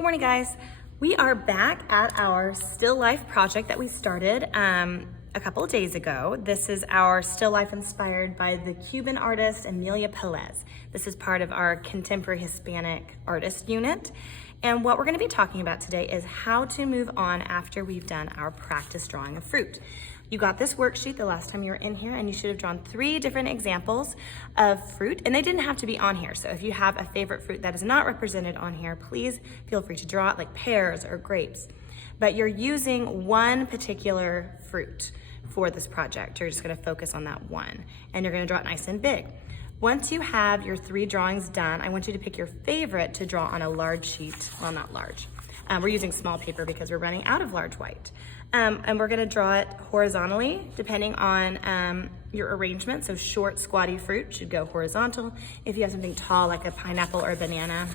Good morning, guys. We are back at our still life project that we started a couple of days ago. This is our still life inspired by the Cuban artist Emilia Pelez. This is part of our contemporary Hispanic artist unit. And what we're going to be talking about today is how to move on after we've done our practice drawing of fruit. You got this worksheet the last time you were in here, and you should have drawn 3 different examples of fruit, and they didn't have to be on here. So if you have a favorite fruit that is not represented on here, please feel free to draw it, like pears or grapes. But you're using one particular fruit for this project. You're just gonna focus on that one, and you're gonna draw it nice and big. Once you have your 3 drawings done, I want you to pick your favorite to draw on a large sheet. Well, not large. We're using small paper because we're running out of large white. And we're gonna draw it horizontally, depending on your arrangement. So short, squatty fruit should go horizontal. If you have something tall, like a pineapple or a banana,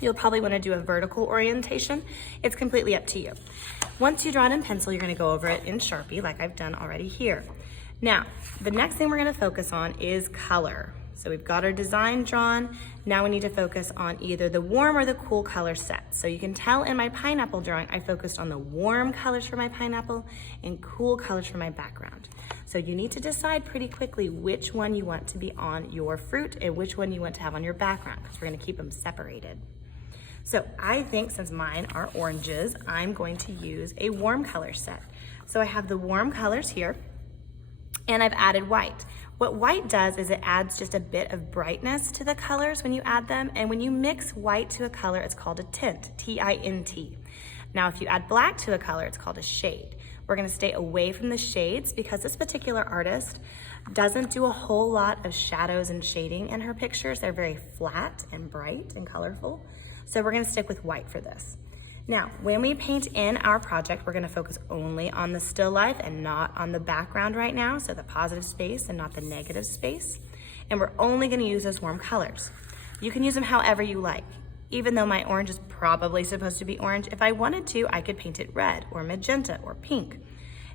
you'll probably wanna do a vertical orientation. It's completely up to you. Once you draw it in pencil, you're gonna go over it in Sharpie, like I've done already here. Now, the next thing we're gonna focus on is color. So we've got our design drawn. Now we need to focus on either the warm or the cool color set. So you can tell in my pineapple drawing, I focused on the warm colors for my pineapple and cool colors for my background. So you need to decide pretty quickly which one you want to be on your fruit and which one you want to have on your background, because we're gonna keep them separated. So I think since mine are oranges, I'm going to use a warm color set. So I have the warm colors here, and I've added white. What white does is it adds just a bit of brightness to the colors when you add them, and when you mix white to a color, it's called a tint, T-I-N-T. Now, if you add black to a color, it's called a shade. We're gonna stay away from the shades because this particular artist doesn't do a whole lot of shadows and shading in her pictures. They're very flat and bright and colorful. So we're gonna stick with white for this. Now, when we paint in our project, we're gonna focus only on the still life and not on the background right now, so the positive space and not the negative space. And we're only gonna use those warm colors. You can use them however you like. Even though my orange is probably supposed to be orange, if I wanted to, I could paint it red or magenta or pink,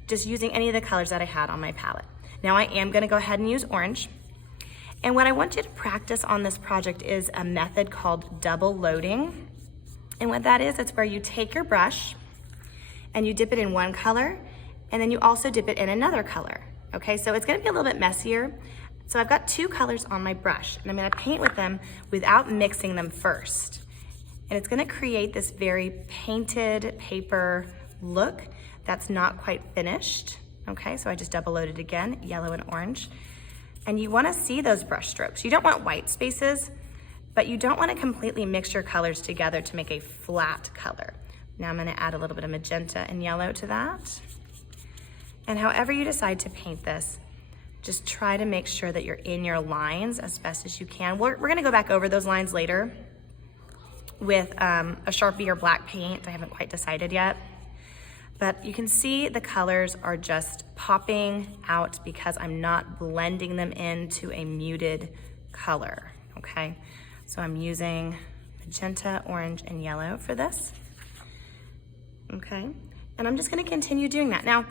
just using any of the colors that I had on my palette. Now I am gonna go ahead and use orange. And what I want you to practice on this project is a method called double loading. And what that is, it's where you take your brush and you dip it in one color, and then you also dip it in another color, okay? So it's gonna be a little bit messier. So I've got 2 colors on my brush, and I'm gonna paint with them without mixing them first. And it's gonna create this very painted paper look that's not quite finished, okay? So I just double loaded again, yellow and orange. And you wanna see those brush strokes. You don't want white spaces, but you don't want to completely mix your colors together to make a flat color. Now I'm going to add a little bit of magenta and yellow to that. And however you decide to paint this, just try to make sure that you're in your lines as best as you can. We're going to go back over those lines later with a Sharpie or black paint. I haven't quite decided yet. But you can see the colors are just popping out because I'm not blending them into a muted color, okay? So I'm using magenta, orange, and yellow for this, okay? And I'm just gonna continue doing that. Now,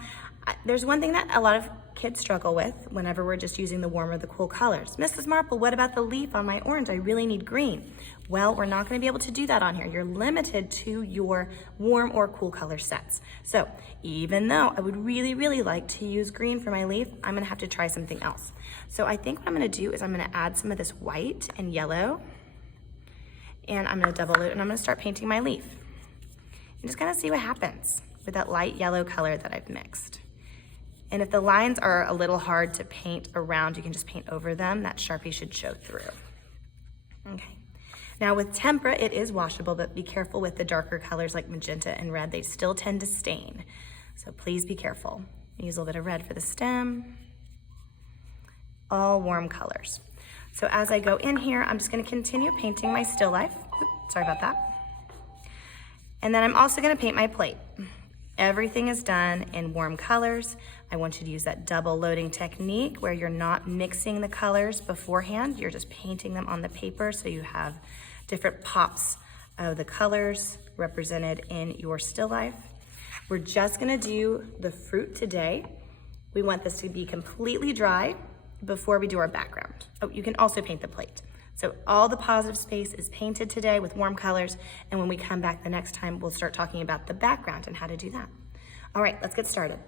there's one thing that a lot of kids struggle with whenever we're just using the warm or the cool colors. Mrs. Marple, what about the leaf on my orange? I really need green. Well, we're not gonna be able to do that on here. You're limited to your warm or cool color sets. So even though I would really, really like to use green for my leaf, I'm gonna have to try something else. So I think what I'm gonna do is I'm gonna add some of this white and yellow, and I'm gonna double it, and I'm gonna start painting my leaf. I'm just gonna see what happens with that light yellow color that I've mixed. And if the lines are a little hard to paint around, you can just paint over them. That Sharpie should show through. Okay. Now with tempera, it is washable, but be careful with the darker colors like magenta and red. They still tend to stain. So please be careful. Use a little bit of red for the stem. All warm colors. So as I go in here, I'm just gonna continue painting my still life. Oops, sorry about that. And then I'm also gonna paint my plate. Everything is done in warm colors. I want you to use that double loading technique where you're not mixing the colors beforehand. You're just painting them on the paper so you have different pops of the colors represented in your still life. We're just gonna do the fruit today. We want this to be completely dry before we do our background. Oh, you can also paint the plate. So all the positive space is painted today with warm colors, and when we come back the next time, we'll start talking about the background and how to do that. All right, let's get started.